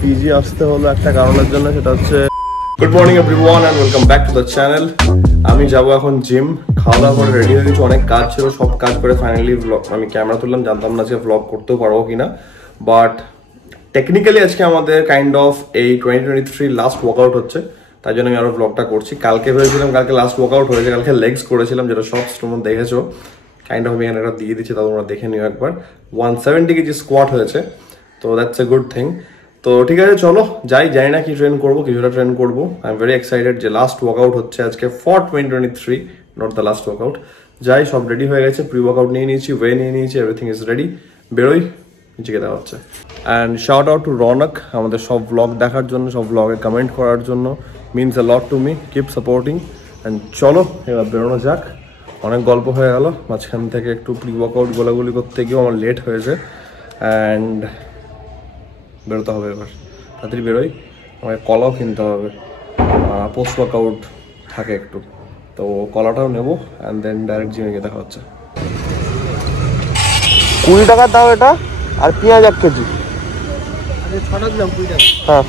PG আসতে হলো একটা কারণের জন্য, সেটা হচ্ছে good morning everyone and welcome back to the channel. আমি যাবো এখন জিম, খাওয়া দাওয়া করে রেডি হয়ে গেছি। অনেক কাজ ছিল, সব কাজ করে ফাইনালি আমি ক্যামেরা তুললাম। জানতাম না যে ব্লগ করতেও পারবো কিনা, বাট টেকনিক্যালি আজকে আমাদের কাইন্ড অফ এই 2023 লাস্ট ওয়ার্কআউট হচ্ছে, তাই জন্য আমি আরো ব্লগটা করছি। কালকে ভেবেছিলাম কালকে লাস্ট ওয়ার্কআউট হয়েছে, কালকে লেগস করেছিলাম, যেটা শর্টস তোমরা দেখেছো। কাইন্ড অফ আমি এখানে একটা দিয়ে দিচ্ছি, তা তোমরা দেখে নিও একবার। 170 কেজি স্কোয়াট হয়েছে, তো দ্যাটস এ গুড থিং। তো ঠিক আছে, চলো যাই। জানি না কি ট্রেন করবো, কিছুটা ট্রেন করবো। আই এম ভেরি এক্সাইটেড যে লাস্ট ওয়ার্কআউট হচ্ছে আজকে for 2023, not the last workout. যাই, সব রেডি হয়ে গেছে, প্রি ওয়ার্কআউট নিয়ে নিয়েছি, ওয়ে নিয়ে নিয়েছি, এভরিথিং ইজ রেডি। বেরোই, নিচে দেওয়া হচ্ছে। And shout out to Ronak, আমাদের সব ব্লগ দেখার জন্য, সব ব্লগে কমেন্ট করার জন্য, means a lot to me. Keep supporting. And চলো এবার বেরোনো যাক। অনেক গল্প হয়ে গেল, মাঝখান থেকে একটু প্রি ওয়ার্কআউট গোলাগুলি করতে গিয়েও আমার লেট হয়েছে। অ্যান্ড বেরোতে হবে এবার, তাড়াতাড়ি বেরোই। আমাকে কলাও কিনতে হবে, পোস্ট ওয়ার্কআউট থাকে একটু, তো কলাটাও নেবো। অ্যান্ড দেন ডাইরেক্ট জিমে গিয়ে দেখা হচ্ছে। 20 টাকার দাম এটা, আর পেঁয়াজ 1 কেজি। 6টা দিলাম 20 টাকা। হ্যাঁ,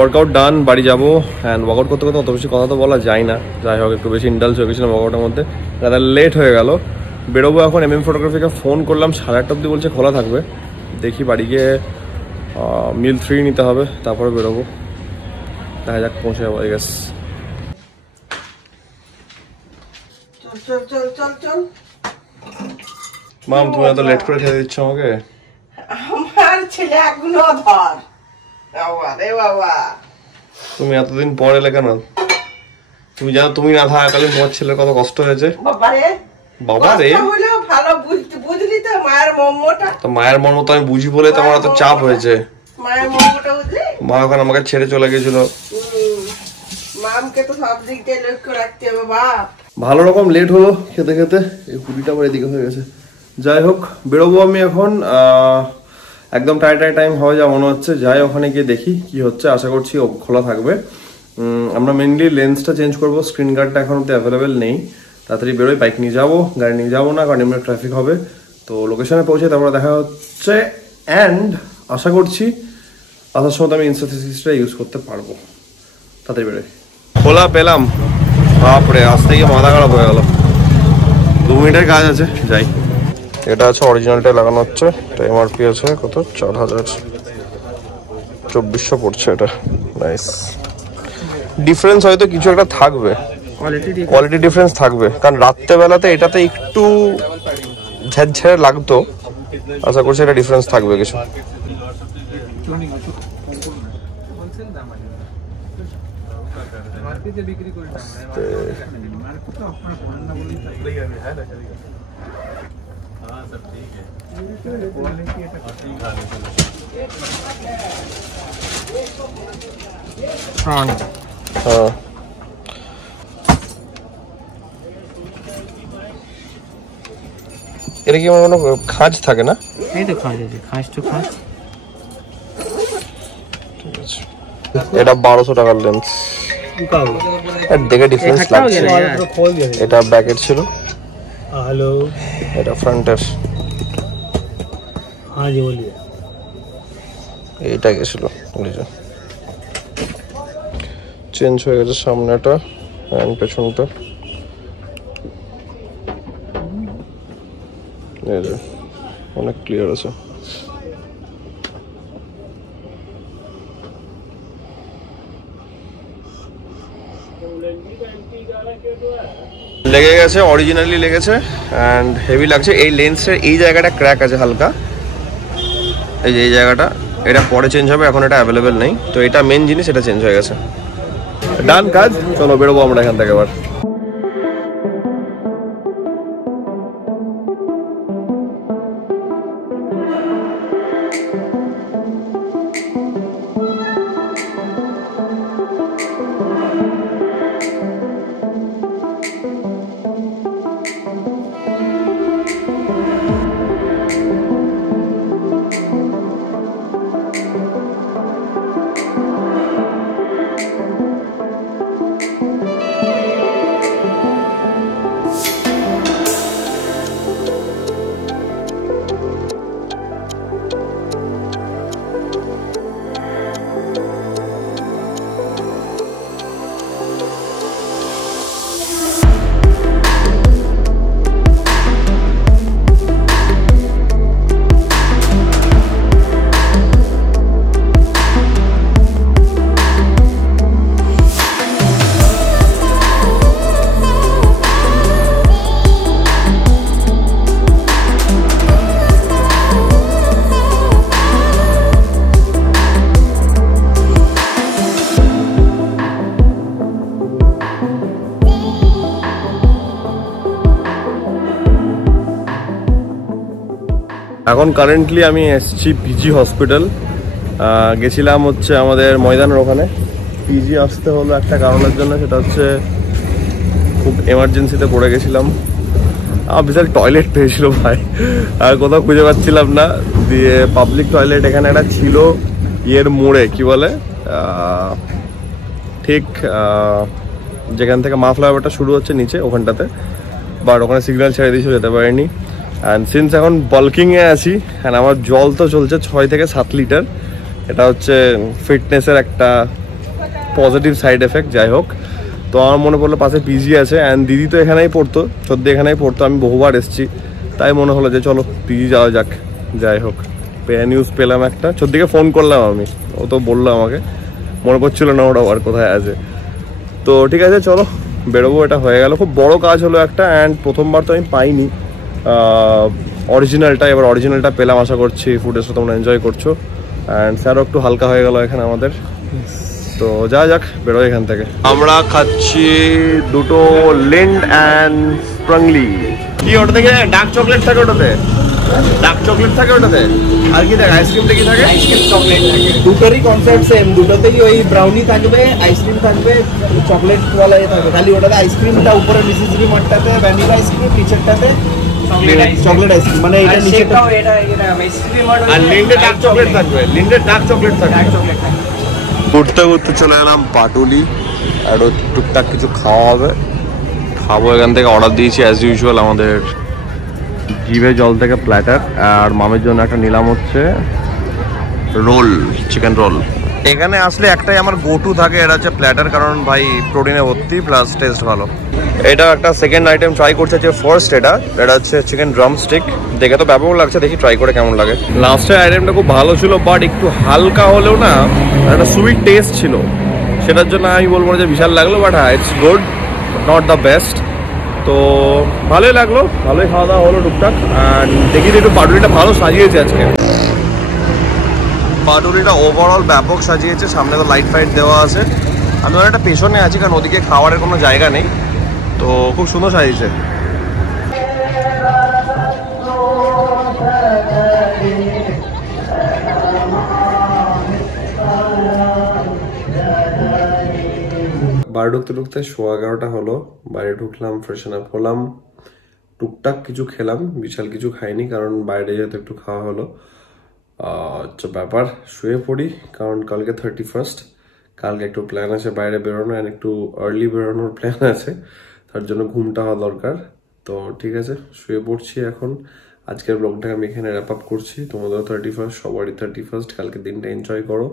ওয়ার্কআউট ডান, বাড়ি যাবো। অ্যান্ড ওয়ার্কআউট করতে করতে অত বেশি কথা তো বলা যায় না, যাই হোক একটু বেশি ইন্ডালস হয়ে গেছিলাম ওয়ার্কআউটের মধ্যে, রাদার লেট হয়ে গেল। বেরোবো এখন। MM ফটোগ্রাফিকে ফোন করলাম, 8:30 অব্দি বলছে খোলা থাকবে। দেখি বাড়ি গিয়ে মিল 3 নিতে হবে, তারপরে বেরোবো। দেখা যাক, পৌঁছে যাবো আই গেস। মাম, তুমি এত লেট করে খেতে দিচ্ছ আমাকে? আমার ছেলে এখনো ধর। বাবা বাবা, তুমি এতদিন পর এলে কেন? তুমি জানো তুমি না থাকাকালীন তোমার ছেলের কত কষ্ট হয়েছে। বাবারে বাবারে, ভালো বুঝলি তো মায়ের মর্মটা। তো মায়ের মর্ম তো আমি বুঝি বলে তোমার এত চাপ হয়েছে। মায়ের মর্মটা বুঝলি? মা ওখানে আমাকে ছেড়ে চলে গেছিল। মামকে তো সব দিক দিয়ে লক্ষ্য রাখতে হবে বাপ। ভালো রকম লেট হলো খেতে খেতে, এই কুড়িটা পরে এদিকে হয়ে গেছে। যাই হোক, বেরোবো আমি এখন। একদম টাইম হবে যা মনে হচ্ছে। যাই, ওখানে গিয়ে দেখি কি হচ্ছে। আশা করছি খোলা থাকবে। আমরা মেনলি লেন্সটা চেঞ্জ করবো, স্ক্রিন গার্ডটা এখন অব্দি অ্যাভেলেবেল নেই। তাড়াতাড়ি বেরোই, বাইক নিয়ে যাবো, গাড়ি নিয়ে যাবো না, কারণ এমনি ট্রাফিক হবে। তো লোকেশনে পৌঁছে তারপরে দেখা হচ্ছে। অ্যান্ড আশা করছি আসার সময় আমি ইনস্টাথিসিসটা ইউজ করতে পারবো। তাড়াতাড়ি বেরোই। খোলা পেলাম, বাপরে, আসতে গিয়ে মাথা খারাপ হয়ে গেল। 2 মিনিটের কাজ আছে, যাই। এটা আছে অরিজিনালটা লাগানো হচ্ছে, এটা MRP আছে কত, 4,000-2400 পড়ছে এটা। নাইস। ডিফারেন্স হয়তো কিছু একটা থাকবে, কোয়ালিটি ডিফারেন্স থাকবে, কারণ রাত্রেবেলাতে এটাতে একটু ঝেরঝেরে লাগতো। আশা করছি এটা ডিফারেন্স থাকবে কিছু। হ্যাঁ, এটা কি আমার কোনো খাঁজ থাকে না? এই তো খাঁজ আছে, খাঁজ তো খাঁজ। ঠিক আছে, এটা 1200 টাকার লেন্স। দেখে ডিফারেন্স লাগছে। এটা ব্যাকের ছিল, हेलो, এটা ফ্রন্টের। हाँ जी बोलिए। এইটা গেছিল, চেঞ্জ হয়ে গেছে সামনেটা এন্ড পেছনটা। এই যে অনেক ক্লিয়ার আছে। লেগে গেছে, অরিজিনালি লেগেছে অ্যান্ড হেভি লাগছে। এই লেন্সের এই জায়গাটা ক্র্যাক আছে হালকা, এই যে এই জায়গাটা, এটা পরে চেঞ্জ হবে, এখন এটা অ্যাভেলেবেল নেই। তো এটা মেন জিনিস, এটা চেঞ্জ হয়ে গেছে। ডান কাজ, চলো বেরোবো আমরা এখান থেকে এবার। এখন কারেন্টলি আমি এসছি পিজি হসপিটাল। গেছিলাম হচ্ছে আমাদের ময়দানের ওখানে। পিজি আসতে হলো একটা কারণের জন্য, সেটা হচ্ছে খুব এমার্জেন্সিতে পড়ে গেছিলাম। বিশাল টয়লেট পেয়েছিল ভাই, আর কোথাও খুঁজে পাচ্ছিলাম না। দিয়ে পাবলিক টয়লেট এখানে একটা ছিল ইয়ের মোড়ে, কি বলে, ঠিক যেখান থেকে মা ফ্লাইওভারটা শুরু হচ্ছে নিচে ওখানটাতে, বাট ওখানে সিগন্যাল ছেড়ে দিয়েছিল, যেতে পারিনি। অ্যান্ড সিন্স এখন বাল্কিংয়ে আছি, অ্যান্ড আমার জল তো চলছে 6 থেকে 7 লিটার। এটা হচ্ছে ফিটনেসের একটা পজিটিভ সাইড এফেক্ট। যাই হোক, তো আমার মনে পড়লো পাশে পিজি আছে, অ্যান্ড দিদি তো এখানেই পড়তো, সত্যি এখানেই পড়তো, আমি বহুবার এসেছি, তাই মনে হলো যে চলো পিজি যাওয়া যাক। যাই হোক, নিউজ পেলাম একটা, সত্যিকে ফোন করলাম আমি, ও তো বললো আমাকে, মনে পড়ছিল না ওটা আর কোথায় আছে। তো ঠিক আছে চলো বেরোবো, এটা হয়ে গেল। খুব বড় কাজ হলো একটা, অ্যান্ড প্রথমবার তো আমি পাইনি অরিজিনালটা, এবার অরিজিনালটা পেলাম। আশা করছি ফুটেজটা তোমরা এনজয় করছো, অ্যান্ড স্যারও একটু হালকা হয়ে গেল এখানে আমাদের। তো যা যাক, বেরোয় এখান থেকে। আমরা খাচ্ছি দুটো লিন্ড অ্যান্ড স্প্রাংলি। কি ওটা থেকে ডার্ক চকলেট থাকে, ওটাতে ডার্ক চকলেট থাকে ওটাতে, আর কি থাকে আইসক্রিমটা কি থাকে? আইসক্রিম চকলেট থাকে, দুটোরই কনসেপ্ট সেম, দুটোতেই ওই ব্রাউনি থাকবে, আইসক্রিম থাকবে, চকলেট ওয়ালা থাকবে, খালি ওটাতে আইসক্রিমটা উপরে মিসিসিপি মাঠটাতে ভ্যানিলা আইসক্রিম, নিচেরটাতে চকলেট আইসক্রিম, মানে এটা নিচেরটা আর লিন্ডে ডার্ক চকলেট থাকবে, লিন্ডে ডার্ক চকলেট থাকবে। ঘুরতে ঘুরতে চলে এলাম পাটুলি, আর টুকটাক কিছু খাওয়া হবে, খাবো এখান থেকে। অর্ডার দিয়েছি অ্যাজ ইউজুয়াল আমাদের জিভে জল থেকে প্ল্যাটার, আর মামের জন্য একটা নিলাম হচ্ছে রোল, চিকেন রোল। এখানে আসলে একটাই আমার গো টু থাকে, এটা হচ্ছে প্ল্যাটার, কারণ ভাই প্রোটিনে ভর্তি প্লাস টেস্ট ভালো। এটা একটা সেকেন্ড আইটেম ট্রাই করছে, যে ফার্স্ট এটা হচ্ছে চিকেন ড্রাম স্টিক। দেখে তো ব্যাপক লাগছে, দেখি ট্রাই করে কেমন লাগে। লাস্টের আইটেমটা খুব ভালো ছিল, বাট একটু হালকা হলেও না একটা সুইট টেস্ট ছিল, সেটার জন্য আমি বলবো না যে বিশাল লাগলো, বাট হ্যাঁ it's good, not the best. তো ভালোই লাগলো, ভালোই খাওয়া দাওয়া হলো টুকটাক। অ্যান্ড দেখি একটু পাটুলিটা ভালো সাজিয়েছে আজকে, পাটুলিটা ওভারঅল ব্যাপক সাজিয়েছে। সামনে তো লাইট ফাইট দেওয়া আছে, আমি অনেকটা পেছনে আছি কারণ ওদিকে খাওয়ারের কোনো জায়গা নেই, তো খুব সুন্দর সাজিয়েছে। বাড়ি ঢুকতে ঢুকতে 11:15 হলো, বাইরে ঢুকলাম, ফ্রেশন আপ হলাম, টুকটাক কিছু খেলাম, বিশাল কিছু খাইনি কারণ বাইরে যেহেতু একটু খাওয়া হলো। ব্যাপার, শুয়ে পড়ি কারণ কালকে 31st, কালকে একটু প্ল্যান আছে বাইরে বেরোনো, আর একটু আর্লি বেরোনোর প্ল্যান আছে, তার জন্য ঘুমটা হওয়া দরকার। তো ঠিক আছে, শুয়ে পড়ছি এখন। আজকের ব্লগটাকে আমি এখানে র্যাপ আপ করছি। তোমাদের 31st, সবারই 31st। কালকে দিনটা এনজয় করো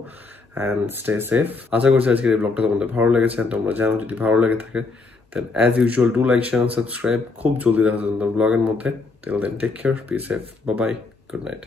অ্যান্ড স্টে সেফ। আশা করছি আজকের এই ব্লগটা তোমাদের ভালো লেগেছে। তোমরা জানো যদি ভালো লেগে থাকে then as usual do like, share, subscribe. খুব জলদি দেখা যাবে তোমাদের ব্লগের মধ্যে। Till then take care, be safe, bye bye, good night.